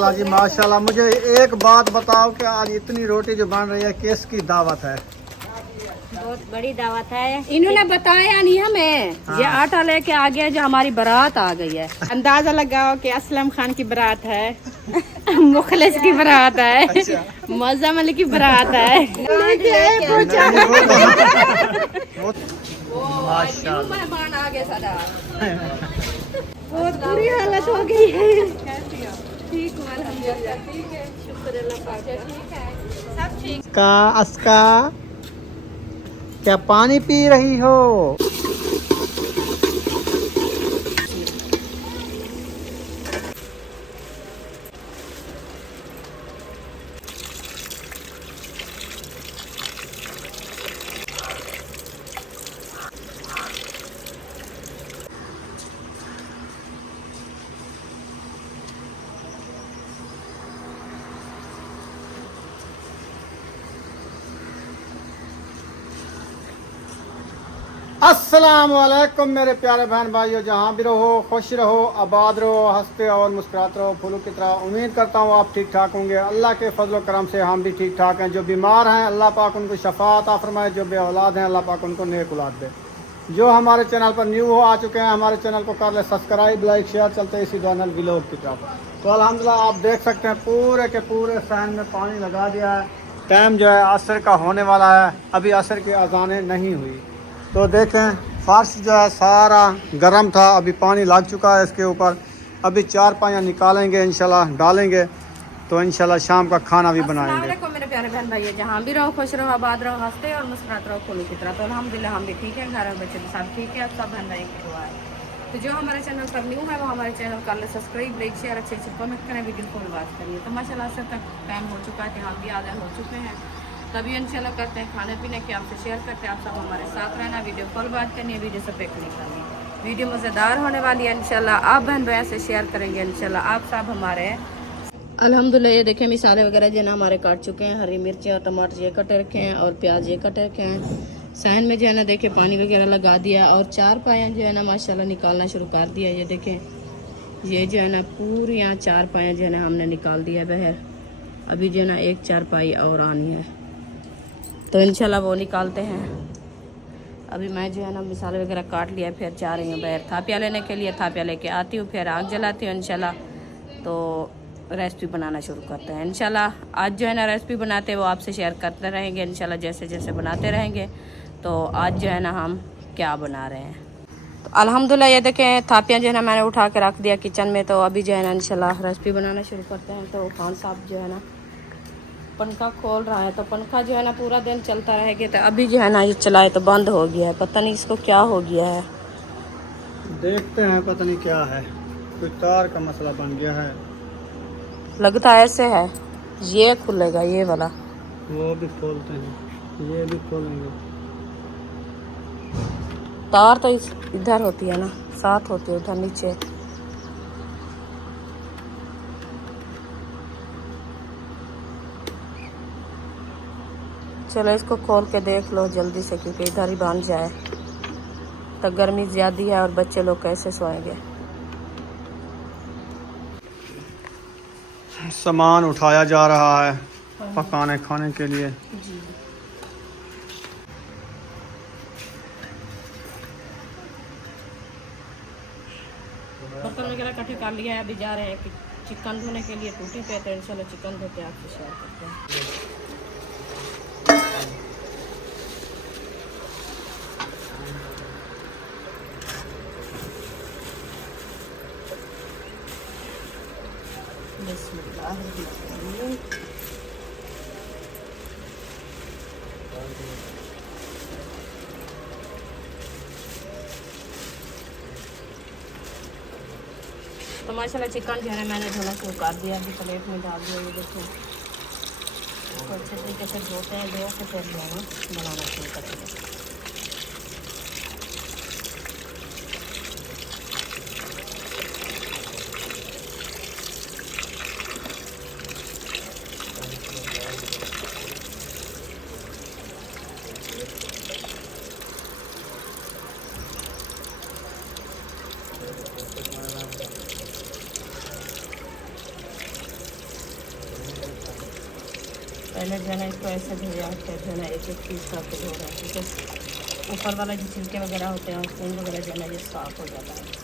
जी माशाल्लाह। मुझे एक बात बताओ कि आज इतनी रोटी जो बन रही है किसकी दावत है? बहुत बड़ी दावत है। इन्होंने बताया नहीं हमें। हाँ। ये आटा लेके आ गया जो हमारी बारात आ गई है। अंदाजा लगाओ कि असलम खान की बारात है, मुखलिस की बारात है, अच्छा। मौजा मलिक की बारात है। माशाल्लाह मेहमान आ गए सदा। बहुत बुरी हालत हो गई है। ठीक हूँ अल्हम्दुलिल्लाह। ठीक है, शुक्र अल्लाह पाक का। ठीक है, सब ठीक। अस्का क्या पानी पी रही हो? अस्सलाम वालेकुम मेरे प्यारे बहन भाइयों, जहाँ भी रहो खुश रहो, आबाद रहो, हंसते और मुस्कुराते रहो फूलों की तरह। उम्मीद करता हूँ आप ठीक ठाक होंगे। अल्लाह के फजल करम से हम भी ठीक ठाक हैं। जो बीमार हैं अल्लाह पाक उनको शफात अता फरमाए, जो बे औलाद हैं अल्लाह पाक उनको नेक औलाद दे। जो हमारे चैनल पर न्यू हो आ चुके हैं हमारे चैनल को कर ले सब्सक्राइब, लाइक, शेयर। चलते इसी दौरान व्लॉग की तरफ। तो अल्हम्दुलिल्लाह आप देख सकते हैं पूरे के पूरे सहन में पानी लगा दिया है। टाइम जो है असर का होने वाला है, अभी असर की अजानें नहीं हुई। तो देखें फर्श जो है सारा गर्म था, अभी पानी लग चुका है इसके ऊपर। अभी 4 पाया निकालेंगे इंशाल्लाह, डालेंगे तो इंशाल्लाह शाम का खाना भी बनाएंगे। अस्सलाम वालेकुम मेरे प्यारे बहन भाइयों, जहाँ भी रहो खुश रहो, आबाद रहो, हंसते और मुस्कुराते रहो फूलों की तरह। तो अल्हम्दुलिल्लाह हम भी ठीक है, घर और बच्चे भी सब ठीक है। अब सब बहन भाई की दुआ है। तो जो हमारे चैनल पर न्यू है वो हमारे चैनल कर ले सब्सक्राइब, लाइक, शेयर, अच्छे अच्छे कमेंट करें, वीडियो को बात करिए। तो माशाल्लाह से तक टाइम हो चुका है कि हम भी आधा हो चुके हैं। तभी इंशाल्लाह करते हैं खाने पीने के, आपसे शेयर करते हैं। आप सब हमारे साथ रहना, वीडियो कॉल बात करनी है, वीडियो से पैक नहीं करनी। वीडियो मज़ेदार होने वाली है इंशाल्लाह। आप बहन भाई से शेयर करेंगे इंशाल्लाह। आप सब हमारे अल्हम्दुलिल्लाह। ये देखें मिसाले वगैरह जो है ना हमारे काट चुके हैं। हरी मिर्चें और टमाटर ये कटे रखे हैं और प्याज ये कटे रखे हैं। सहन में जो है ना देखिए पानी वगैरह लगा दिया और 4 पाया जो है ना माशाल्लाह निकालना शुरू कर दिया। ये देखें ये जो है ना पूरी यहाँ 4 पाया जो है ना हमने निकाल दिया बहर। अभी जो है ना 1 4पाई और आनी है, तो इंशाल्लाह वो निकालते हैं। अभी मैं जो है ना मिसाले वगैरह काट लिया, फिर जा रही हूँ बाहर थापिया लेने के लिए। थापिया लेके आती हूँ, फिर आग जलाती हूँ इंशाल्लाह। तो रेसिपी बनाना शुरू करते हैं इंशाल्लाह। आज जो है ना रेसिपी बनाते हैं वो आपसे शेयर करते रहेंगे इंशाल्लाह, जैसे जैसे बनाते रहेंगे। तो आज जो है ना हम क्या बना रहे हैं तो अल्हम्दुलिल्लाह ये देखें थापियाँ जो है ना मैंने उठा के रख दिया किचन में। तो अभी जो है ना इंशाल्लाह रेसिपी बनाना शुरू करते हैं। तो खान साहब जो है ना पंखा खोल रहा है, तो पंखा जो है ना पूरा दिन चलता रहेगा। तो अभी जो है ना ये चलाए तो बंद हो गया है, पता नहीं इसको क्या हो गया है। देखते हैं पता नहीं क्या है, कोई तार का मसला बन गया है। लगता ऐसे है, ये खुलेगा ये वाला। वो भी खोलते हैं, ये भी खोलेंगे। तार तो इधर होती है ना, साथ होती है उधर नीचे। चलो इसको खोल के देख लो जल्दी से, क्योंकि इधर ही बन जाए। तो गर्मी ज़्यादा है और बच्चे लोग कैसे सोएंगे। सामान उठाया जा रहा है पकाने खाने के लिए। जी बर्तन वगैरह इकट्ठे कर लिया है। अभी जा रहे हैं कि चिकन धोने के लिए टूटी पे। तो इंशाल्लाह चिकन धोते आपसे शेयर करते हैं। तो माशाल्लाह चिकन जो है मैंने धोना शुरू कर दिया। अभी प्लेट में डाल दिया। ये देखो इसको अच्छे तरीके से धोते हैं, धो के फिर जो है बनाना शुरू करेंगे। पहले जो है ना इसको ऐसे धोया, फिर जो है ना एक एक पीस करके धो रहे हैं, ठीक है। ऊपर वाला जो छिलके वगैरह होते हैं, खून वगैरह जो है ना ये साफ हो जाता है।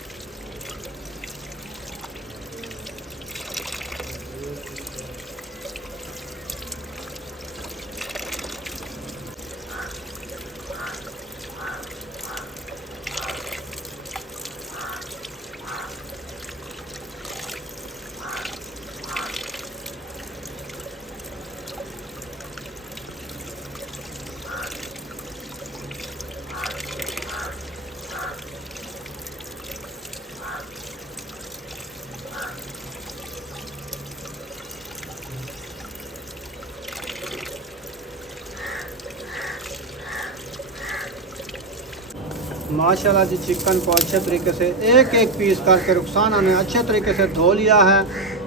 माशाल्लाह जी, चिकन को अच्छे तरीके से एक एक पीस करके रुखसाना ने अच्छे तरीके से धो लिया है।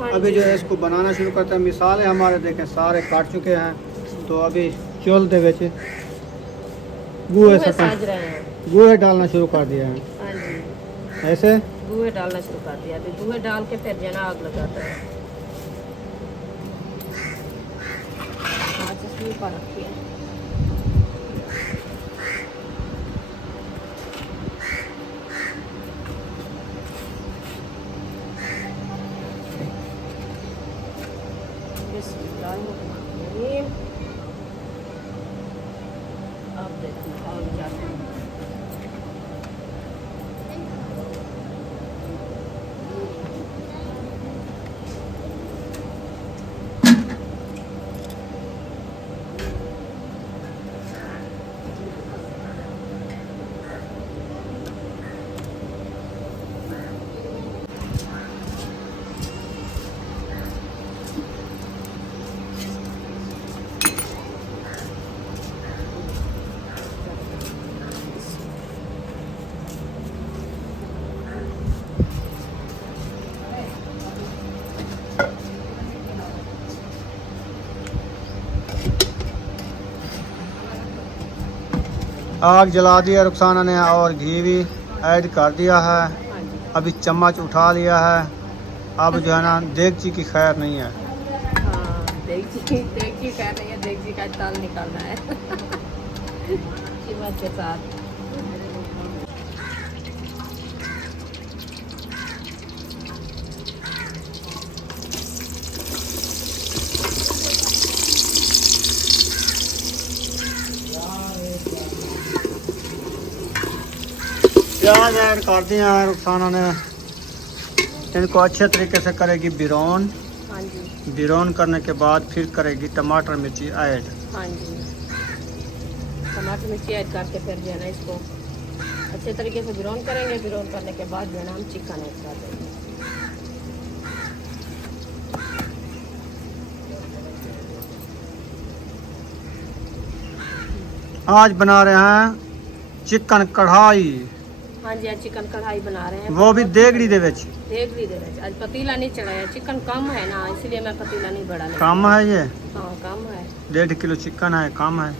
अभी जो है इसको बनाना शुरू करते हैं। मिसाले हमारे देखें सारे काट चुके हैं, तो अभी चुल दे विच गुए डालना शुरू कर दिया है। हाँ जी, ऐसे गुए डालना शुरू कर दिया। अभी गुए डाल के फिर जो है ना आग लगाता है। इसमें ऊपर रखी है। अब देखो और क्या आग जला दिया रुखसाना ने और घी भी ऐड कर दिया है। अभी चम्मच उठा लिया है। अब जो है ना देगची की खैर नहीं है। हाँ, देगची खैर नहीं है। देगची का ताल निकालना है कीमत के साथ। प्याज ऐड कर दिया है रुखसाना ने। इनको अच्छे तरीके से करेगी बिरौन। हाँ जी, बिरौन करने के बाद फिर करेगी टमाटर मिर्ची ऐड। हाँ जी, टमाटर मिर्ची ऐड करके फिर जो है ना इसको अच्छे तरीके से बिरौन करेंगे। बिरौन करने के बाद जो है ना हम चिकन ऐड कर देंगे। आज बना रहे हैं चिकन कढ़ाई। हाँ जी, आज चिकन कढ़ाई बना रहे हैं। वो भी देगड़ी दे विच। देगड़ी दे विच। आज पतीला नहीं चढ़ाया, चिकन कम है ना, इसलिए मैं पतीला नहीं बढ़ा। कम है ये? हाँ, कम है। 1.5 किलो चिकन है, कम है।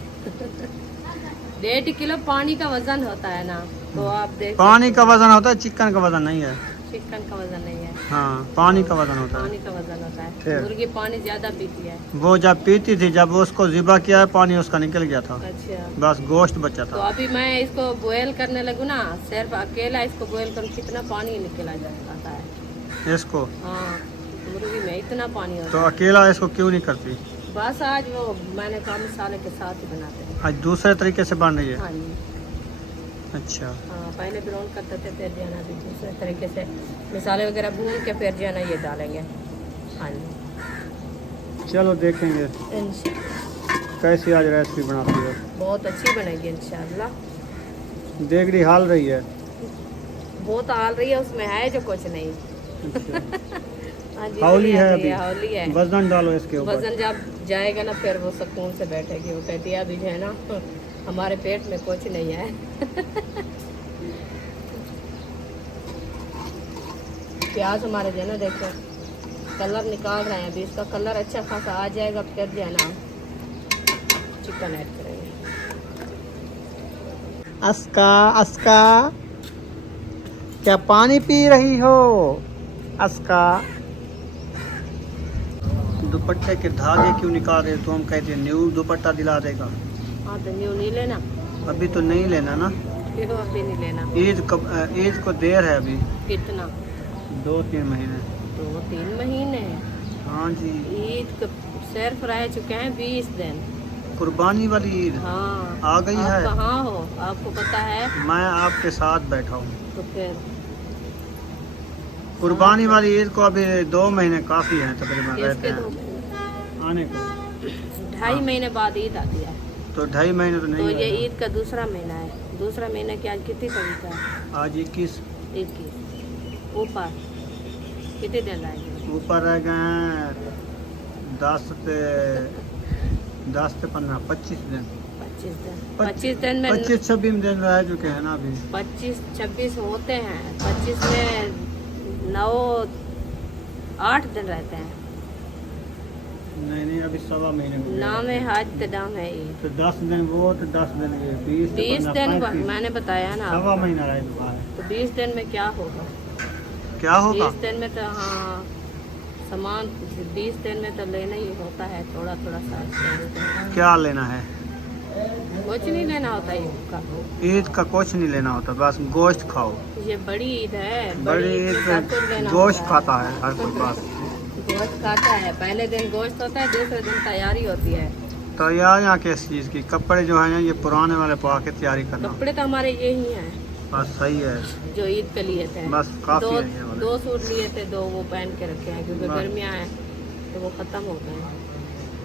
1.5 किलो पानी का वजन होता है ना, तो आप देख। पानी का वजन होता है, चिकन का वजन नहीं है। चिकन का वजन नहीं है। हाँ, पानी का वजन होता है। पानी का वजन होता है। फिर? मुर्गी पानी ज्यादा पीती है। वो जब पीती थी, जब उसको ज़िबा किया है, पानी उसका निकल गया था। अच्छा, बस गोश्त बचा तो था। अभी मैं इसको बॉयल करने लगूँ ना, सिर्फ अकेला इसको बॉयल करूँ, कितना पानी निकला जाता है इसको? हाँ, मुर्गी में इतना पानी होता तो है। अकेला इसको क्यों नहीं करती? बस आज वो मैंने कहा मसाले के साथ ही बनाते हैं। आज दूसरे तरीके से बन रही है। हाँ जी, अच्छा, हाँ, पहले ब्राउन करते थे, फिर जो है ना अभी दूसरे तरीके से मसाले वगैरह भून के फिर जो है ना ये डालेंगे। हाँ जी, चलो देखेंगे इंशाल्लाह कैसी आज रेसिपी बनाती है। बहुत अच्छी बनेगी इंशाल्लाह। देगड़ी हाल रही है। बहुत हाल रही है, उसमें है जो कुछ नहीं। अच्छा। हाँ जी, हौली है अभी। हौली है। वजन डालो इसके ऊपर। वजन जब जाएगा ना फिर वो सुकून से बैठेगी। वो कहती है अभी जो है ना हमारे पेट में कुछ नहीं है। प्याज हमारे जो है ना देखो कलर निकाल रहे हैं। अभी इसका कलर अच्छा खासा आ जाएगा, फिर जो है ना चिकन ऐड करेंगे। अस्का, अस्का क्या पानी पी रही हो? अस्का दुपट्टे के धागे क्यों निकाल रहे, तो हम कहते हैं न्यू दुपट्टा दिला देगा। हाँ तो न्यू नहीं लेना, अभी तो नहीं लेना ना, क्यों अभी नहीं लेना? ईद को देर है अभी, कितना? 2-3 महीने। 2-3 महीने? हाँ जी, ईद को सिर्फ रह चुके हैं 20 दिन। कुर्बानी वाली ईद हाँ आ गई आप है। कहाँ हो, आपको पता है? मैं आपके साथ बैठा हूँ। तो फिर कुर्बानी वाली ईद को अभी 2 महीने काफ़ी है तकरीबन रहते इसके हैं आने को। 2.5 महीने बाद ईद आती है, तो 2.5 महीने तो तो नहीं ये है। ईद का दूसरा महीना है। दूसरा महीना की आज कितनी तारीख है? आज 21 21। ऊपर कितने दिन रहेंगे? ऊपर रह गए हैं 10 से 15 25 दिन। 25 दिन। 25 दिन में 25-26 दिन रह चुके हैं ना अभी। 25-26 होते हैं, 25 में 9-8 दिन रहते हैं। नहीं अभी 1.25 महीने में नाम है हज तो दाम है ईद। तो 10 दिन वो तो 10 दिन ये 20 20 दिन मैंने बताया ना। 1.25 महीना रह चुका है। तो 20 दिन में क्या होगा? क्या होगा? 20 दिन में तो हाँ सामान 20 दिन में तो लेना ही होता है, थोड़ा थोड़ा सा। क्या लेना है? कुछ नहीं लेना होता ईद का। ईद का कुछ नहीं लेना होता, बस गोश्त खाओ। ये बड़ी ईद है, बड़ी ईद में सब कुछ पे लेना गोश्त होता है। खाता है हर कोई बात। गोश्त खाता है, पहले दिन गोश्त होता है, दूसरे दिन तैयारी होती है। तो यहाँ किस चीज़ की? कपड़े जो हैं ये पुराने वाले पा के तैयारी करना। कपड़े तो हमारे ये ही हैं बस सही है, जो ईद पे लिए थे। बस काफ़ी है ये वाले। 2 सूट लिए थे, 2 वो पहन के रखे हैं क्योंकि बस। गर्मियाँ हैं तो वो ख़त्म हो गए हैं।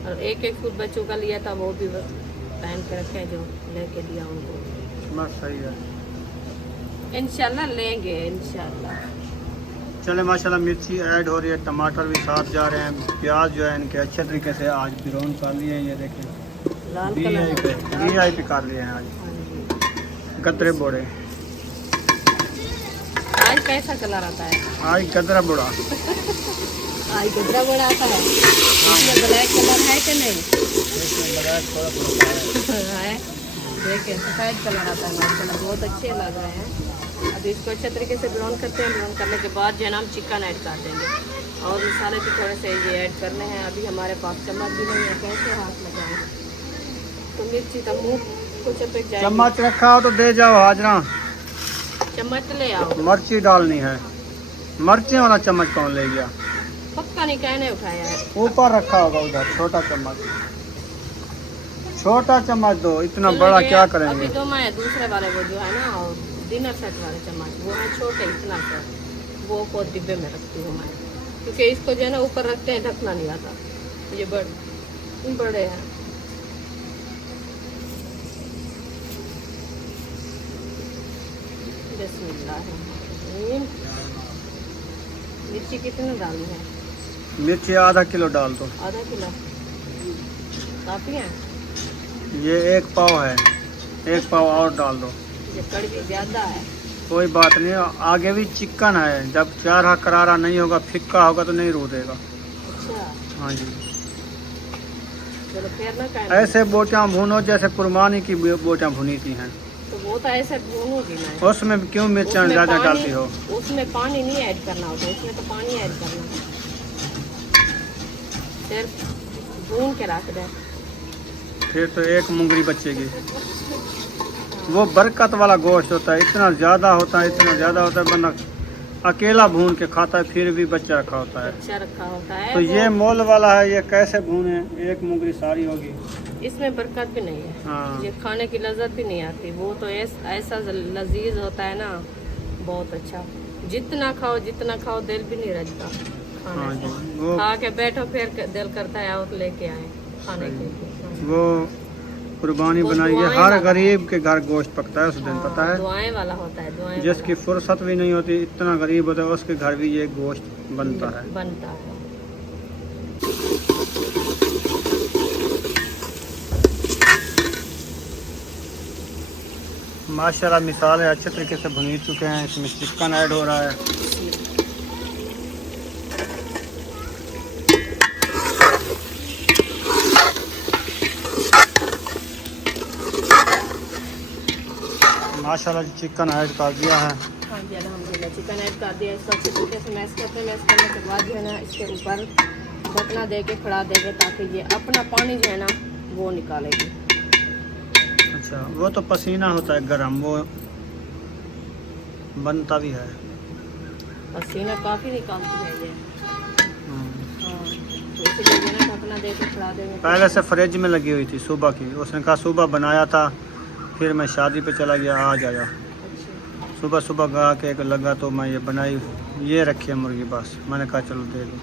और एक सूट बच्चों का लिया था, वो भी पहन के रखे हैं, जो लेके दिया उनको। बस सही है। इंशाल्लाह लेंगे इंशाल्लाह। चले माशाल्लाह मिर्ची ऐड हो रही है, टमाटर भी साथ जा रहे हैं, प्याज जो है इनके अच्छे तरीके से आज पिरोन कर लिए हैं। ये देखें लाल कलर वी कर लिए हैं आज। हाँ जी। गदरे बोड़े आज कैसा कलर आता है? आज गदरा बोड़ा। आज गजरा बड़ा आता है। इसमें ब्लैक कलर है कि नहीं? है। देखिए सफेद कलर आता है माशाल्लाह, बहुत अच्छे लग रहे हैं। अब इसको अच्छे तरीके से ब्राउन करते हैं। ब्राउन करने के बाद जो है ना हम चिकन ऐड कर देंगे और मसाले भी थोड़े से ये ऐड करने हैं। अभी हमारे पास चम्मच भी नहीं है, कैसे हाथ लगाएं? तो मिर्ची तो मुँह को चपेट जाएगी। चम्मच रखा हो तो दे जाओ हाजरा। चम्मच ले आओ। मिर्ची डालनी है। मिर्ची वाला चम्मच कौन ले गया? पक्का नहीं, कहने उठाया है। ऊपर रखा होगा उधर, छोटा चम्मच। छोटा चम्मच दो, इतना चलो बड़ा ये क्या अभी करेंगे? तो मैं दूसरे वाले वो जो है ना डिनर सेट वाले चम्मच, वो है छोटे इतना सा, वो को डिब्बे में रखती हूँ मैं, क्योंकि इसको जो है ना ऊपर रखते हैं ढकना नहीं आता। ये बड़े हैं। बिस्मिल्लाह। मिर्ची कितनी डालनी है? मिर्ची आधा किलो डाल दो। आधा किलो काफ़ी है। ये 1 पाव है, 1 पाव और डाल दो। ये कड़वी ज़्यादा है। कोई बात नहीं, आगे भी चिकन है, जब चारा करारा नहीं होगा, फिक्का होगा तो नहीं रूदेगा। अच्छा हाँ जी। चलो फिर ना कहना। ऐसे बोटियाँ भूनो जैसे कुर्बानी की बोटियाँ भुनी थी हैं। तो वो तो ऐसे भूनूंगी मैं। उसमें क्यों मिर्चा उसमें ज़्यादा पानी- डालती हो? उसमें पानी नहीं ऐड करना होता, इसमें तो पानी ऐड करना है। सिर्फ भून के रख दे। फिर तो एक मुंगरी बचेगी। वो बरकत वाला गोश्त होता है, इतना ज़्यादा होता है, इतना ज़्यादा होता है, बंदा अकेला भून के खाता है, फिर भी बच्चा रखा होता है। अच्छा रखा होता है तो ये मोल वाला है, ये कैसे भूने? एक मुंगरी सारी होगी। इसमें बरकत भी नहीं है। हाँ ये खाने की लज्जत भी नहीं आती। वो तो ऐसा लजीज होता है ना, बहुत अच्छा। जितना खाओ दिल भी नहीं रजता हाँ खाने जी। से। वो खा के बैठो फिर दिल करता है और लेके आए खाने के लिए। वो कुर्बानी वो बनाई है। दुआएं हर वाला गरीब के घर गोश्त पकता है उस दिन, हाँ, पता है? दुआएं वाला होता है। दुआएं जिसकी फुर्सत भी नहीं होती, इतना गरीब होता है, उसके घर भी ये गोश्त बनता है। बनता है। माशाल्लाह मिसालें अच्छे तरीके से भुनी चुके हैं। इसमें चिकन ऐड हो रहा है। माशाल्लाह चिकन ऐड कर दिया है। हाँ जी अल्हम्दुलिल्लाह चिकन ऐड कर दिया। इसको अच्छे तरीके से मैश करते हैं। मैश करने के बाद जो है ना इसके ऊपर ढकना दे के खड़ा देंगे ताकि ये अपना पानी जो है ना वो निकालेगी। अच्छा, वो तो पसीना होता है गरम, वो बनता भी है। पसीना काफ़ी निकालती है ये। हाँ, तो इसलिए जो है ना ढकना दे के खड़ा देंगे। पहले से फ्रिज में लगी हुई थी सुबह की, उसने कहा सुबह बनाया था, फिर मैं शादी पे चला गया, आज आया। अच्छा सुबह सुबह गा के लगा तो मैं ये बनाई, ये रखी है मुर्गी, बस मैंने कहा चलो दे दो।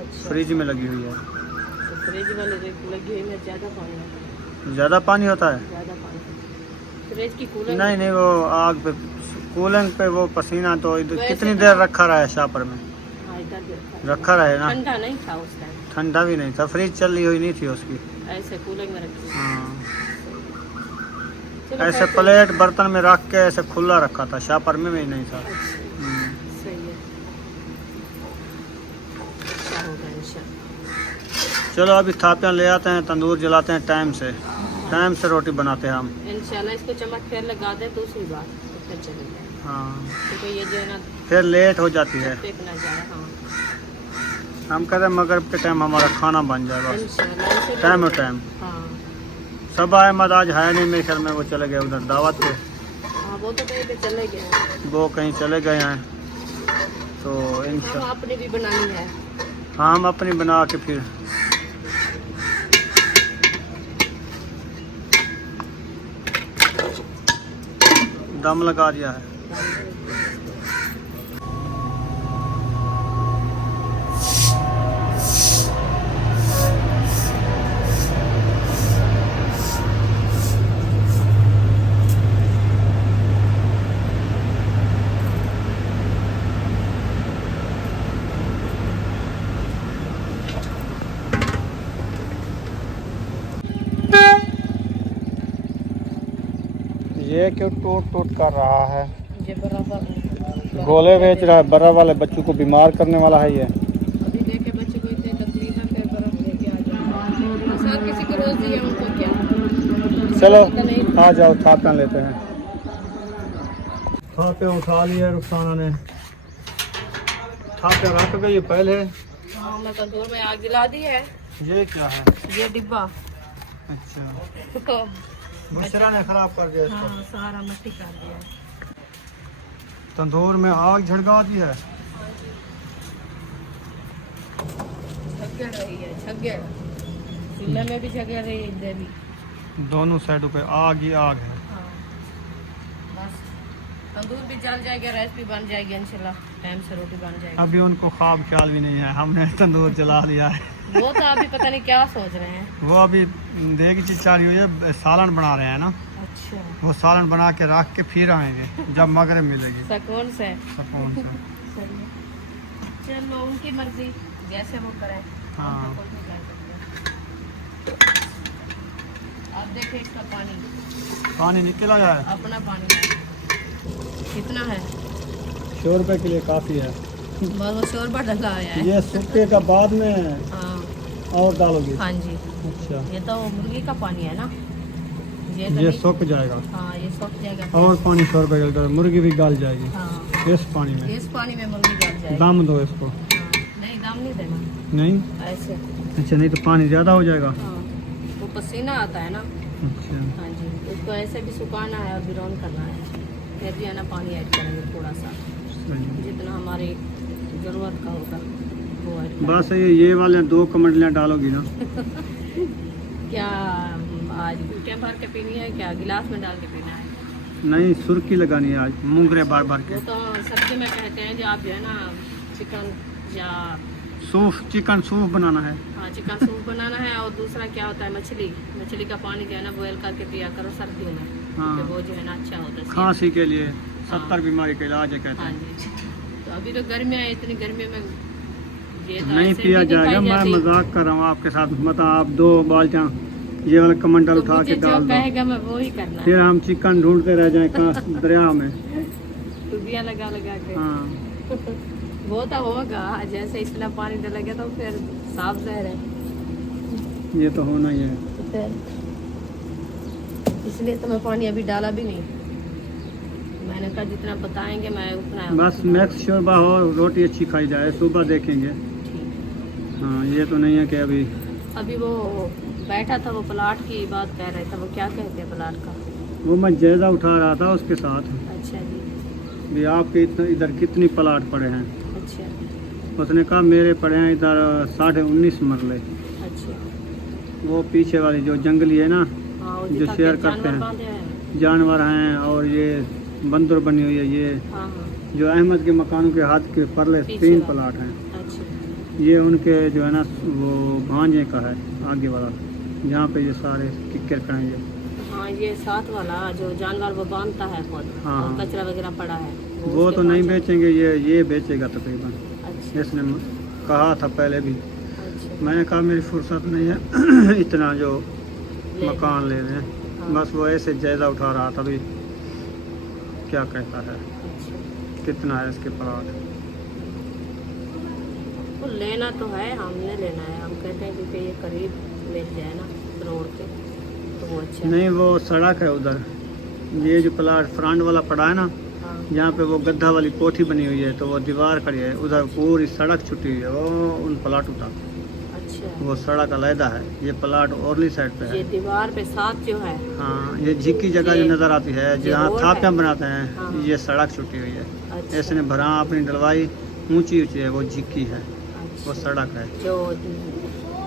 अच्छा, फ्रिज में लगी हुई है। तो फ्रिज में लगी हुई में ज़्यादा पानी होता है। ज़्यादा पानी होता है? ज़्यादा पानी फ्रिज की कूलिंग नहीं नहीं, वो आग पे कूलिंग पे वो पसीना तो कितनी देर रखा रहा है शापर में? हाँ, इधर भी रखा रहे ना, ठंडा नहीं था उस टाइम, ठंडा भी नहीं था, फ्रिज चली हुई नहीं थी उसकी। ऐसे कूलिंग में रखी। हाँ, चलो ऐसे खैर, प्लेट बर्तन में रख के ऐसे खुला रखा था, शापर में भी नहीं था। अच्छा, सही है, अच्छा होगा इंशाल्लाह। चलो अभी थापियाँ ले आते हैं, तंदूर जलाते हैं, टाइम से रोटी बनाते हैं हम। इंशाल्लाह इसको चम्मच फिर लगा दे दूसरी बार तो फिर चलेगा, हाँ, क्योंकि ये जो है ना फिर लेट हो जाती है। फेंक ना जाए। हाँ हम कहते हैं मगरिब के टाइम हमारा खाना बन जाए बस, इंशाल्लाह ऐसे भी टाइम होगा। टाइम। हाँ सब अहमद आज है नहीं मेरे ख्याल में, वो चले गए उधर दावत पे, हाँ, वो तो कहीं पे चले गए हैं। वो कहीं चले गए हैं, तो हम इंशाल्लाह अपनी भी बनानी है। हाँ हम अपनी बना के फिर दम लगा दिया है। ये क्यों टूट टूट कर रहा है? ये बराबर गोले बेच रहा है, बर्रा वाले बच्चों को बीमार करने वाला है ये। अभी देखे बच्चे को इतने तकलीफ है, फिर बर्फ लेके आ जाओ। सर किसी को रोज दिया उनको क्या? चलो पता नहीं। आ जाओ, थापियाँ लेते हैं। थापियाँ उठा लिए रुखसाना ने, थापियाँ रख गई पहले। हाँ मैं तंदूर में आग जला दी है। ये क्या है? ये डिब्बा अच्छा, बुशरा ने खराब कर दिया इसको। हाँ सारा मिट्टी कर दिया। तंदूर में आग झड़का दी है। छगड़ रही है, छगड़ चूल्हे में भी छगड़ रही है, इधर भी। दोनों साइडों पे आग ही आग है। हाँ बस तंदूर भी जल जाएगा, राइस भी बन जाएगी इंशाल्लाह, टाइम से रोटी बन जाएगी। अभी उनको ख्वाब ख्याल भी नहीं है, हमने तंदूर जला लिया है। वो तो अभी पता नहीं क्या सोच रहे हैं। वो अभी देगी चीज चाह रही हुई है, सालन बना रहे हैं ना, अच्छा वो सालन बना के रख के फिर आएंगे जब मगरिब मिलेगी। सुकून से। सुकून से। चलो उनकी मर्जी, जैसे वो करें। हाँ। हम तो कुछ नहीं कर सकते। अब देखे इसका पानी निकल आया है, अपना पानी है। कितना है? 100 रुपए के लिए काफ़ी है। बस वो शोरबा डला आया है। ये सूखे का बाद में हाँ और डालोगी? हाँ जी, अच्छा, ये तो मुर्गी का पानी है ना, ये ये नहीं- सूख जाएगा हाँ ये सूख जाएगा। और पानी 100 रुपए का, मुर्गी भी गल जाएगी हाँ इस पानी में। इस पानी में मुर्गी गल जाएगी। दम दो इसको। हाँ, नहीं दम नहीं देना, नहीं, ऐसे। अच्छा, नहीं तो पानी ज़्यादा हो जाएगा। हाँ वो पसीना आता है ना। अच्छा, हाँ जी, उसको ऐसे भी सुखाना है और ब्राउन करना है, फिर भी है ना पानी ऐड करेंगे थोड़ा सा, सही। जितना हमारी ज़रूरत का होगा वो ऐड करेंगे। बस ये वाले 2 कमंडलियाँ डालोगी ना? क्या आज घुटियाँ भर के पीनी है, क्या गिलास में डाल के पीना है? नहीं, सुर्खी लगानी है आज, मुंगरे बार बार के। वो तो सब्जी में कहते हैं जो आप जो है ना चिकन या सूफ, चिकन सूफ बनाना है। हाँ चिकन सूप बनाना है, और दूसरा क्या होता है मछली का पानी जो है ना बॉयल करके पिया करो सर्दियों में, हाँ। क्योंकि वो जो है ना अच्छा होता है सेहत। खांसी के लिए 70 बीमारी का इलाज है कहते हाँ हैं। जी, तो अभी तो गर्मियाँ हैं, इतनी गर्मी में ये तो नहीं ऐसे पिया भी नहीं जाएगा, खाई मैं जाती। मजाक कर रहा हूँ आपके साथ। मतलब आप 2 बाल्टियाँ ये वाला कमंडल तो उठा मुझे के जो डाल दो, कहेगा मैं वो ही करना फिर है, हम चिकन ढूंढते रह जाए कहाँ दरिया में। टुबिया लगा लगा के। हाँ, वो तो होगा, जैसे इतना पानी डलेगा तो फिर साफ जहर है, ये तो होना ही है। तो फिर इसलिए तो मैं पानी अभी डाला भी नहीं, मैंने कहा जितना बताएंगे मैं उतना। बस मैक्स शोरबा हो, रोटी अच्छी खाई जाए, सुबह देखेंगे। ठीक। हाँ, ये तो नहीं है कि अभी वो बैठा था, वो प्लाट की बात कह रहे थे। वो क्या कहते हैं प्लाट का? वो मैं जायज़ा उठा रहा था उसके साथ अच्छा जी। भी आपके इधर कितनी प्लाट पड़े हैं। अच्छा उसने कहा मेरे पड़े हैं इधर 19.5 मरले। अच्छा। वो पीछे वाली जो जंगली है ना, हाँ, वो जो जितना शेयर के करते जानवर हैं, बांधे हैं। जानवर हैं, और ये बंदर बनी हुई है, ये हाँ हाँ। जो अहमद के मकानों के हाथ के परले पीछे 3 वाला। प्लाट हैं। अच्छा ये उनके जो है ना वो भांजे का है, आगे वाला जहाँ पे ये सारे किक्कर खड़े हैं। हाँ, ये साथ वाला जो जानवर वो बांधता है खुद, हाँ, और हाँ। कचरा वगैरह पड़ा है वो उसके तो नहीं पास है। बेचेंगे, ये बेचेगा तकरीबन। अच्छा इसने कहा था पहले भी, अच्छा। मैंने कहा मेरी फुर्सत नहीं है इतना जो ले मकान ले लें। हाँ। बस वो ऐसे जायज़ा उठा रहा था भी क्या कहता है, अच्छा, कितना है इसके प्लाट। वो लेना तो है, हमने लेना है। हम कहते हैं क्योंकि ये करीब मिल जाए ना रोड के, तो वो अच्छा है। नहीं, वो सड़क है उधर, ये जो प्लाट फ्रंट वाला पड़ा है ना, हाँ जहाँ पे वो गड्ढा वाली कोठी बनी हुई है, तो वो दीवार खड़ी है, उधर पूरी सड़क छुट्टी हुई है वो उन प्लाटों तक। अच्छा। वो सड़क अलहदा है, ये प्लाट औरली साइड पे ये है। दीवार पे साथ जो है। हाँ, ये झिक्की जगह ये- जो नज़र आती है जहाँ रोड थापियाँ है। बनाते हाँ, हैं, हाँ। ये सड़क छुट्टी हुई है। अच्छा इसने भरा अपनी डलवाई ऊंची ऊंची है, वो झिक्की है, वो अच्छा। सड़क है। जो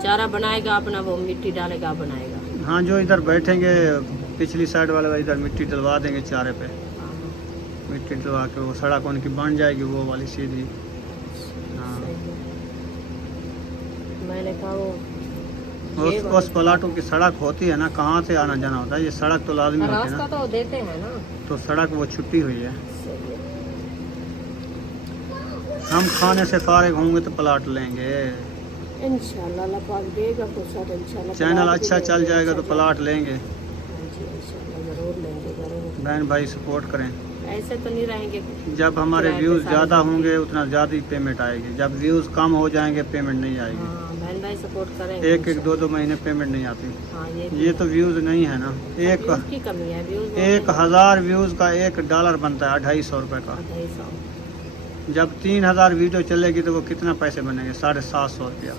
चारा बनाएगा अपना, वो मिट्टी डालेगा बनाएगा। हाँ, जो इधर बैठेंगे पिछली साइड वाले इधर मिट्टी डलवा देंगे चारे पे, हाँ, मिट्टी डलवा के वो सड़क उनकी बन जाएगी, वो वाली सीधी। हाँ। सही है। मैंने कहा वो उस प्लाटों की सड़क होती है ना, कहाँ से आना जाना होता है, ये सड़क तो लाजमी होती है रास्ता ना, तो देते हैं ना। तो सड़क वो छुट्टी हुई है। सही है। हम खाने से फारिग होंगे तो प्लाट लेंगे, इंशाल्लाह अल्लाह पाक देगा फुर्सत, इंशाल्लाह। चैनल प्लाट भी अच्छा चल लेंगे, जाएगा तो अच्छा प्लाट लेंगे। हाँ जी, इंशाल्लाह ज़रूर लेंगे ज़रूर। बहन भाई सपोर्ट करें। ऐसे तो नहीं रहेंगे। जब हमारे किराए पे व्यूज़ सारे ज़्यादा लोग। होंगे उतना ज़्यादा ही पेमेंट आएगी, जब व्यूज़ कम हो जाएंगे पेमेंट नहीं आएगी। हाँ, बहन भाई सपोर्ट करेंगे। एक 2 महीने पेमेंट नहीं आती। हाँ, ये तो व्यूज़ नहीं है ना, एक व्यूज़ की कमी है। व्यूज़ 1000 व्यूज़ का $1 बनता है 250 रुपये का। 250 जब 3000 वीडियो चलेगी तो वो कितना पैसे बनेंगे? 750 रुपया।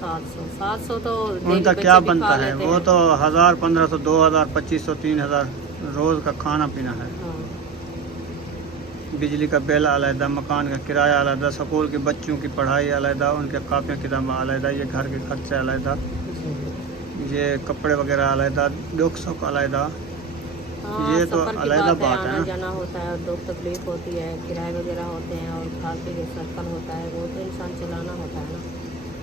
700 तो डेली उनका बच्चे क्या भी बनता खा है? लेते वो हैं। तो 1000, 1500, 2000, 2500, 3000 रोज़ का खाना पीना है। हाँ, बिजली का बिल अलहदा, मकान का किराया अलहदा, स्कूल के बच्चों की पढ़ाई अलहदा, उनके कापियाँ किताबें अलहदा, ये घर के खर्चे अलहदा, ये कपड़े वगैरह अलहदा, दुख सुख अलहदा। हाँ, ये तो सफ़र की अलहदा बात है, बात है आना ना। जाना होता है और दुख तकलीफ होती है, किराए वगैरह होते हैं और खास के सर्कल होता है, वो तो इंसान चलाना होता है ना,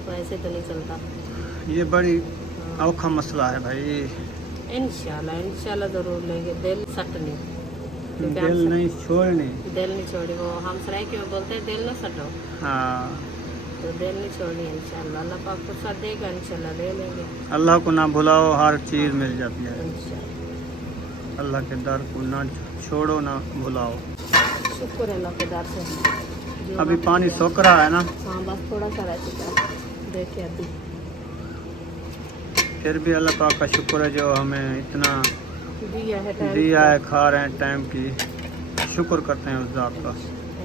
तो ऐसे तो नहीं चलता। ये बड़ी हाँ, औखा मसला है भाई। इंशाल्लाह इंशाल्लाह ज़रूर लेंगे। दिल सट नहीं, क्योंकि हम दिल नहीं छोड़ने। दिल नहीं छोड़ी। वो हम सराइकी में बोलते हैं दिल ना सटो, हाँ, तो दिल नहीं छोड़नी इंशाल्लाह। अल्लाह पाक फुर्सत देगा, इंशाल्लाह ले लेंगे अल्लाह को ना भुलाओ, हर चीज़ मिल जाती है। इंशाल्लाह। अल्लाह के दर को ना छोड़ो, ना भुलाओ। शुक्र है अल्लाह के दर से। जो अभी बाकी पानी है। सोख रहा है ना, हाँ, बस थोड़ा सा रह चुका है, देखिए अभी। फिर भी अल्लाह पाक का शुक्र है जो हमें इतना दिया है टाइम दिया है, खा रहे हैं टाइम की, शुक्र करते हैं उस ज़ात का।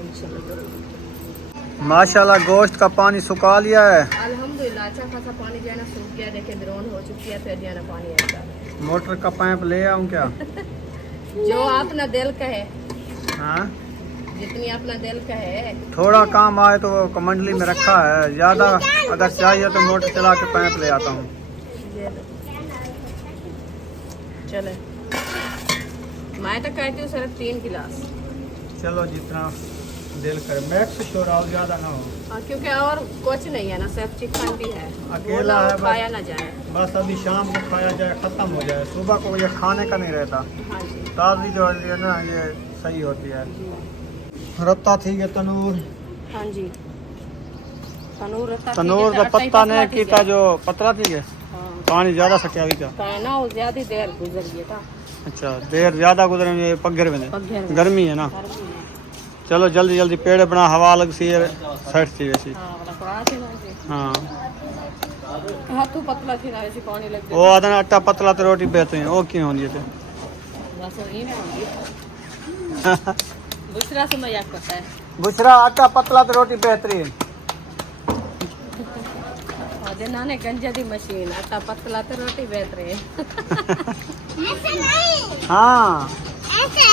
इंशाल्लाह ज़रूर। माशाल्लाह गोश्त का पानी सुखा लिया है। अल्हम्दुलिल्लाह अच्छा खासा पानी जो है ना सूख गया। देखिए द्रोण हो चुकी है, फिर जो है ना पानी आएगा। मोटर का पाइप ले आऊँ क्या? जो अपना दिल कहे, हाँ, जितनी अपना दिल कहे। थोड़ा काम आए तो वो मंडली में रखा है, ज़्यादा अगर चाहिए तो मोटर चला के पाइप ले आता हूँ। ये लो। चले, मैं तो कहती हूँ सिर्फ 3 गिलास। चलो जितना दिल करे, मैक्स शोर ज़्यादा ना हो। हाँ, क्योंकि और कुछ नहीं है ना, सिर्फ चिकन भी है, अकेला है बस। खाया ना जाए। बस अभी शाम को खाया जाए, ख़त्म हो जाए, सुबह को ये खाने का नहीं रहता। हाँ जी ताज़ी जो है ना ये सही होती है। जी। रत्ता थी ये तनूर, हाँ जी, तनूर रहता तनूर का पत्ता ने कीता जो पतला थी है, हाँ, पानी ज़्यादा सकिया भी था। कहना वो ज्यादा देर गुजर गया था। अच्छा, देर ज़्यादा गुजरे में पग्घर में पग्घर में। गर्मी है ना। गर्मी में। चलो जल्दी जल्दी पेड़ बना, हवा लग सी सेट थी वैसी। हाँ, वाला कड़ा थी ना जी। हाँ, हाथों पतला थी ना, ऐसे पानी लग वो आदन आटा पतला तो रोटी बेहतरीन, वो क्यों होनी थे? बस वही ना होगी। दूसरा से मजाक करता है। बुशरा आटा पतला तो रोटी बेहतरीन। और जिन्होंने गंजे दी मशीन आटा पतला तो रोटी बेच रहे हैं। ऐसे नहीं, हाँ ऐसे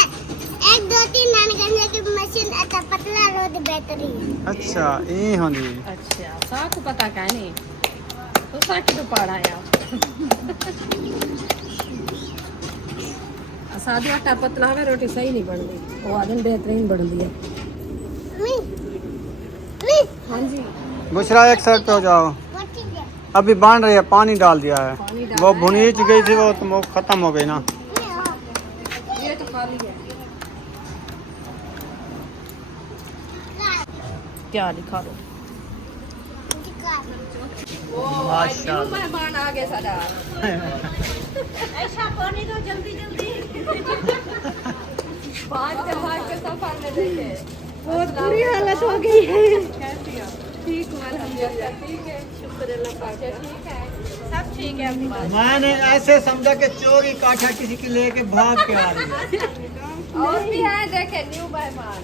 1 2 3 नान गंजे की मशीन आटा पतला रोटी बेहतरी। अच्छा ये होंगी। अच्छा साक पता क्या नहीं तो साक तो पढ़ा यार सादी आटा पतला है रोटी सही नहीं बनती वो आदम बेहतरीन बनती है। हाँ जी बुशरा एक साइड पे हो जाओ। अभी बांध रही है, पानी डाल दिया है। पानी डाल वो भुनीच गई थी वो तो वो खत्म हो गई ना। ये तो खाली है क्या दिखा दो। माशाल्लाह। न्यू मेहमान आ गए सादा। ऐसा पानी तो जल्दी जल्दी भाग के सफर में देखे बहुत बुरी हालत हो गई है। कैसी हो? ठीक हूँ अल्हम्दुलिल्लाह ठीक है शुक्र अल्लाह का ठीक है सब ठीक है अपनी बात। मैंने ऐसे समझा कि चोरी काठा किसी की लेके भाग के आ रही है। और भी है देखे न्यू मेहमान।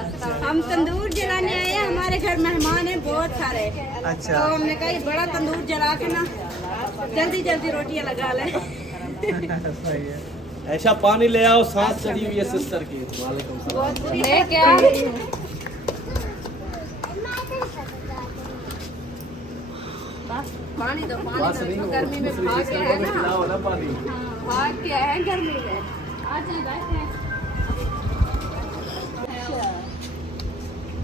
अस्सलाम हम तंदूर जलाने आए हैं, हमारे घर मेहमान हैं बहुत सारे। अच्छा तो हमने कहा ये बड़ा तंदूर जला के ना जल्दी जल्दी रोटियां लगा लें। सही है। ऐसा पानी ले आओ, सांस चढ़ी हुई है सिस्टर की। वालेकुम सलाम। ले क्या आ रही हूँ पानी दो गर्मी में भाग के है ना लाओ ना पानी। भाग के है गर्मी में आ जाए बैठे।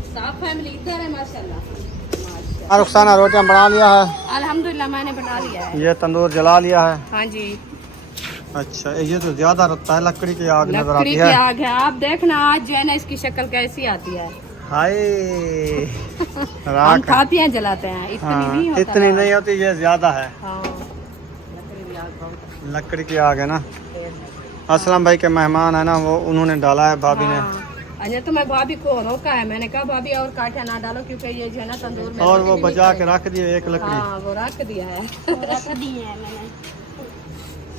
साफ फैमिली इधर है माशाल्लाह। रुखसाना रोटियां बना लिया है, अल्हम्दुलिल्लाह मैंने बना लिया है। ये तंदूर जला लिया है। हाँ जी अच्छा ये तो ज्यादा रखता है, लकड़ी की आग नजर लकड़ी आती की है। आग है आप देखना आज जो है ना इसकी शक्ल कैसी आती है। हाय हम राख। थापियाँ जलाते हैं इतनी हाँ, नहीं होता इतनी नहीं होती, ये ज्यादा है। हाँ लकड़ी की आग बहुत लकड़ी की आग है ना। असलम भाई के मेहमान है ना, वो उन्होंने डाला है भाभी ने। हाँ। अच्छा तो मैं भाभी को रोका है, मैंने कहा भाभी और काठा ना डालो क्योंकि ये जो है ना तंदूर में और रोटी वो भी बजा नहीं के रख दिए एक लकड़ी। हाँ वो रख दिया है रख दी है मैंने।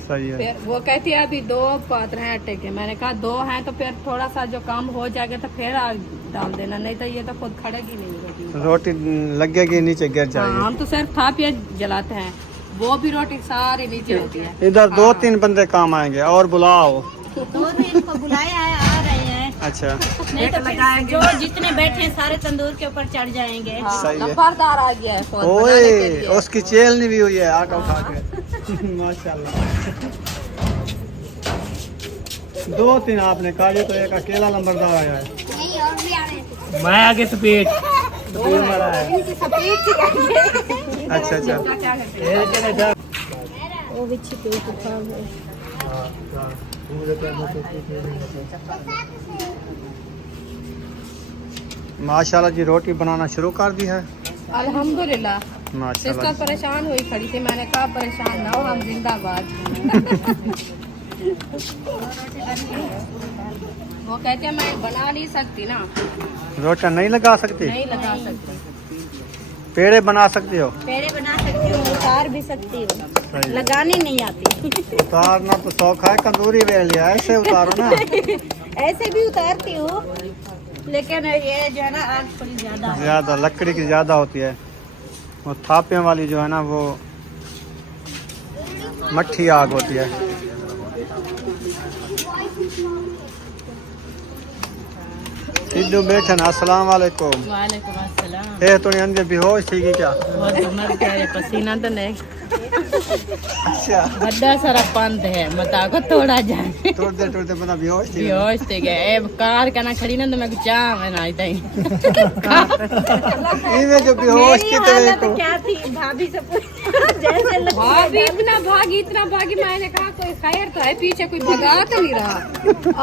सही है। फिर वो कहती है अभी 2 पात्र हैं आटे के, मैंने कहा 2 हैं तो फिर थोड़ा सा जो काम हो जाएगा तो फिर आग डाल देना, नहीं तो ये तो खुद खड़ेगी नहीं रोटी। रोटी लगेगी नीचे गिर हाँ, जाएगी। हम तो सिर्फ थापियाँ जलाते हैं, वो भी रोटी सारी नीचे होती है। इधर 2-3 बंदे काम आएंगे और बुलाओ। 2 3 को बुलाया है, आ रहे हैं। अच्छा नहीं तो फिर जो जितने बैठे हैं सारे तंदूर के ऊपर चढ़ जाएंगे। हाँ, सही है। नंबरदार आ गया है फोन बनाने के ओए लिए। उसकी चेलनी भी हुई है आटा उठा के। माशाल्लाह। 2-3 आपने कहा, ये तो एक अकेला नंबरदार आया है। नहीं और भी आ रहे हैं। मैं आगे स्पीड तीन बड़ा है। सफेद सी अच्छा अच्छा। वो भी छिपे हुए काम है। माशाल्लाह जी रोटी बनाना शुरू कर दी है। अल्हम्दुलिल्लाह। माशाल्लाह। सिस्टर परेशान हुई खड़ी थी, मैंने कहा परेशान ना हो, हम जिंदाबाद। वो कहते हैं मैं बना नहीं सकती ना, रोटियां नहीं लगा सकती, नहीं लगा सकती। पेड़े बना सकती हो। पेड़े बना सकती हूँ, उतार भी सकती हूँ, सही। लगानी नहीं आती। उतारना तो शौक है, कंदूरी वेल लिया है, ऐसे उतारो ना। ऐसे भी उतारती हूँ लेकिन ये जो है ना आग थोड़ी ज्यादा है। ज्यादा लकड़ी की ज्यादा होती है। वो थापियों वाली जो है ना वो मट्ठी आग होती है। सिद्धू बैठे ना। अस्सलाम वालेकुम। वालेकुम अस्सलाम। ए तो अंदर बेहोश थी कि क्या? वो तो मर गया है, पसीना तो नहीं। अच्छा बड़ा सारा पंद है, मता को थोड़ा जाने। टूटते टूटते बंदा बेहोश थी। बेहोश थे गए। ए कार का ना खड़ी ना तो मैं कुछ चाह मैं ना इतना ही। इनमें जो बेहोश मेरी की तरह हालत को क्या थी भाभी से पूछ जैसे भाभी इतना भागी, मैंने कहा कोई खैर तो है, पीछे कोई भगा तो नहीं रहा।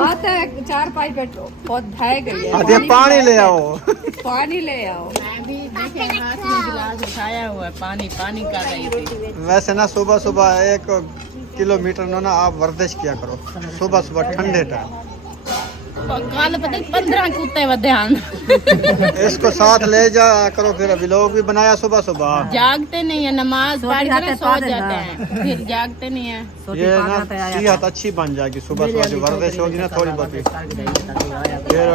आता है 4-5 मिनट बहुत भय गई है। आधे पानी ले आओ। पानी ले आओ। मैं भी देखे हाथ में गिलास उठाया हुआ है, पानी कर रही थी। वैसे ना सुबह सुबह 1 किलोमीटर ना आप वर्जिश किया करो, सुबह सुबह ठंडे टाइम। कल पता 15 कुत्ते व ध्यान इसको साथ ले जा करो, फिर अभी लोग भी बनाया सुबह सुबह। जागते नहीं है, नमाज पढ़ कर सो जाते हैं, फिर जागते नहीं है। ये ना सेहत अच्छी बन जाएगी, सुबह सुबह जो वर्जिश होगी ना थोड़ी बहुत, फिर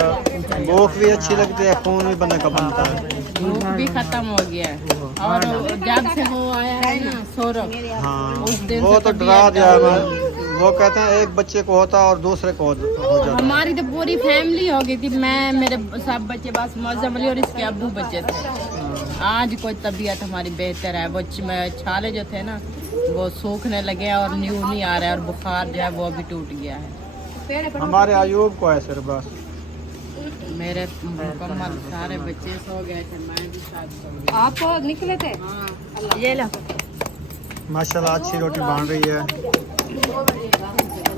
भूख भी अच्छी लगती है, खून भी बंदे का बनता है। भूख भी खत्म हो गया है। और जब से वो आया है ना सौरभ, हाँ उस दिन वो से तो डरा तबीयत दिया है। वो कहते हैं एक बच्चे को होता और दूसरे को हो जाता है। हमारी तो पूरी फैमिली हो गई थी, मैं मेरे सब बच्चे बस मौजम अली और इसके अब्बू बच्चे थे। आज कोई तबीयत हमारी बेहतर है, वो छाले जो थे ना वो सूखने लगे हैं और न्यू नहीं आ रहा है और बुखार जो है वो अभी टूट गया है। हमारे अयूब को है सिर्फ बस। मेरे मुकम्मल सारे बच्चे सो गए थे, मैं भी साथ सो गई। आप निकले थे? हाँ ये लो। माशाल्लाह अच्छी रोटी बन रही है।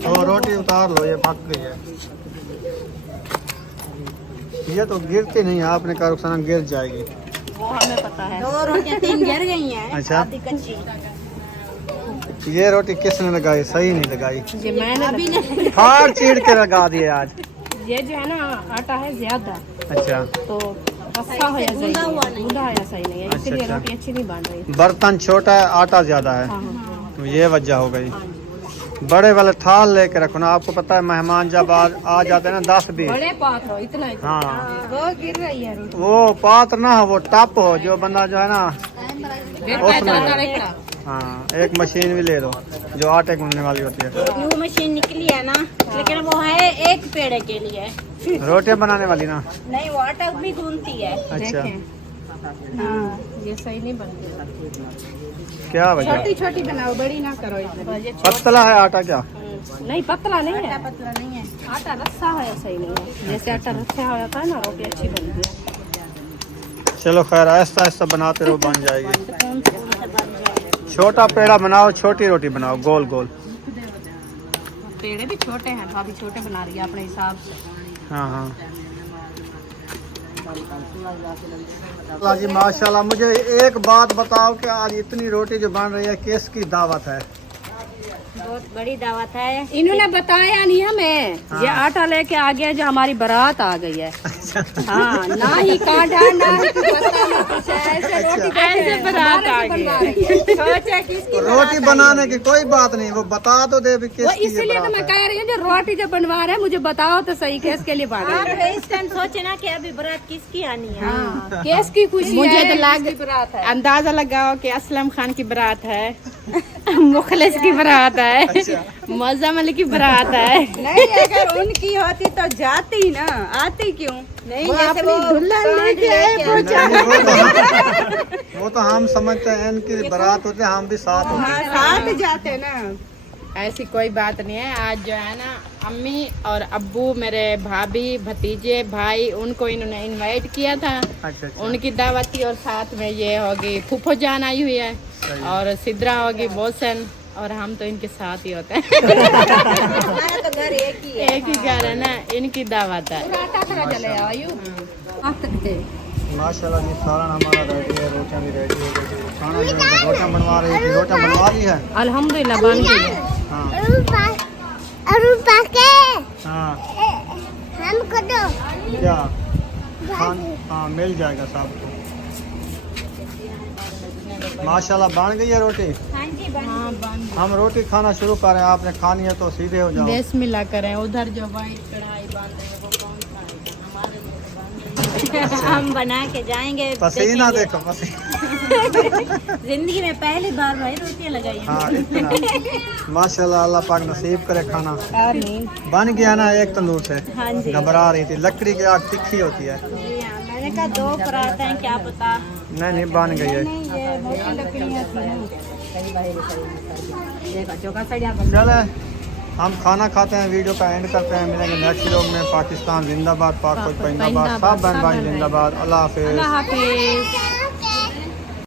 तो रोटी उतार लो, ये पक गई है। ये तो गिरती नहीं है, आपने कहा रुखसाना गिर जाएगी। वो हमें पता है। 2 रोटियां 3 गिर गई हैं। अच्छा ये रोटी किसने लगाई? सही नहीं लगाई, ये मैंने अभी नहीं। फाड़ चीड़ के लगा दिए आज। ये जो है ना आटा है ज्यादा, अच्छा तो अच्छा है या सही नहीं, गूंदा है या सही नहीं है, इसलिए अच्छा। रोटी अच्छी नहीं बन रही। बर्तन छोटा है, आटा ज्यादा है, हाँ हाँ तो ये वजह हो गई। बड़े वाले थाल लेके रखो ना, आपको पता है मेहमान जब आ जाते हैं ना 10-20। बड़े पात्र हो इतना ही। हाँ वो गिर रही है रोटी। वो पात्र ना हो, वो टप हो, जो बंदा जो है ना बेटा हाँ एक मशीन भी ले लो जो आटे गूंदने वाली होती है। न्यू मशीन निकली है ना, लेकिन वो है एक पेड़ के लिए, रोटियां बनाने वाली ना। नहीं वो आटा भी गूंथती है। अच्छा हाँ ये सही नहीं बनती। क्या वजह? छोटी छोटी बनाओ, बड़ी ना करो इसमें। पतला है आटा क्या? नहीं पतला नहीं है, पतला नहीं है। आटा रस्सा है या सही नहीं है। जैसे आटा रस्सा हो जाता है ना रोटी अच्छी बनती है। चलो खैर आहिस्ता आहिस्ता बनाते रहो, बन जाएगी। छोटा पेड़ा बनाओ, छोटी रोटी बनाओ, गोल गोल। पेड़े भी छोटे हैं, भाभी छोटे बना रही है अपने हिसाब से। हाँ हाँ अल्लाह जी माशाल्लाह। मुझे एक बात बताओ कि आज इतनी रोटी जो बन रही है किसकी दावत है? बहुत बड़ी दावत है। इन्होंने बताया नहीं हमें। हाँ। ये आटा लेके आ गया जो हमारी बारात आ गई है। हाँ ना ही कांटा ना ही पत्ता, ना कुछ है। ऐसे रोटी ऐसे बारात आ गई है। सोचा किसकी रोटी बनाने की कोई बात नहीं, वो बता तो दे भी वो किसकी ये इसीलिए तो बारात मैं है। कह रही हूँ जो रोटी जो बनवा रहे हैं मुझे बताओ तो सही, केस के लिए बना आप इस टाइम सोचे ना कि अभी बारात किसकी आनी है। हाँ केस की खुशी मुझे है, तो किसकी बारात है। अंदाजा लगाओ कि असलम खान की बारात है, मुखलिस की बारात है, मौजम अली की बारात है। नहीं अगर उनकी होती तो जाती ना, आती क्यों? नहीं वो जैसे अपनी वो दुल्हन लेके आए, नहीं, वो तो हम समझते हैं इनकी बारात होते हम भी साथ होते हाँ हैं। साथ जाते ना। ऐसी कोई बात नहीं है। आज जो है ना अम्मी और अब्बू, मेरे भाभी, भतीजे, भाई, उनको इन्होंने इनवाइट किया था, अच्छा अच्छा उनकी दावत थी। और साथ में ये होगी फूफो जान आई हुई है और सिद्रा होगी बोसन, और हम तो इनके साथ ही होते हैं। हमारा तो घर एक ही है। एक ही घर है ना, इनकी दावत है। आटा थोड़ा चले आयु। माशाल्लाह जी सालन हमारा रेडी है, रोटियां भी रेडी हो गई। खाना जो है रोटियां बनवा रही थी, रोटियां बनवा ली है। अल्हम्दुलिल्लाह बन गई है। हाँ अरुण पाके हाँ हमको दो। क्या हाँ मिल जाएगा सबको। माशाल्लाह बन गई है रोटी। हाँ बन। हम रोटी खाना शुरू करें, आपने खानी है तो सीधे हो जाओ। बिस्मिल्लाह करें। उधर जो वाइट कढ़ाई बांध रहे हैं वो कौन खाएगा? हम बना के जाएंगे। पसीना देखेंगे। देखो पसीना। जिंदगी में पहली बार भाई रोटियां लगाई हैं। हाँ इतना माशाल्लाह, अल्लाह पाक नसीब करे खाना। आमीन। बन गया ना एक तंदूर से। हाँ जी। घबरा रही थी, लकड़ी की आग तिखी होती है। जी हाँ, मैंने कहा 2 पराठे हैं, क्या पता। नहीं नहीं बन गई है। ये मोटी लकड़ियाँ थी ना। चले हम खाना खाते हैं, वीडियो का एंड करते हैं। मिलेंगे नेक्स्ट वीडियो में। पाकिस्तान जिंदाबाद, पाक फौज जिंदाबाद, सब बहन भाई जिंदाबाद। अल्लाह हाफिज। अल्लाह हाफिज।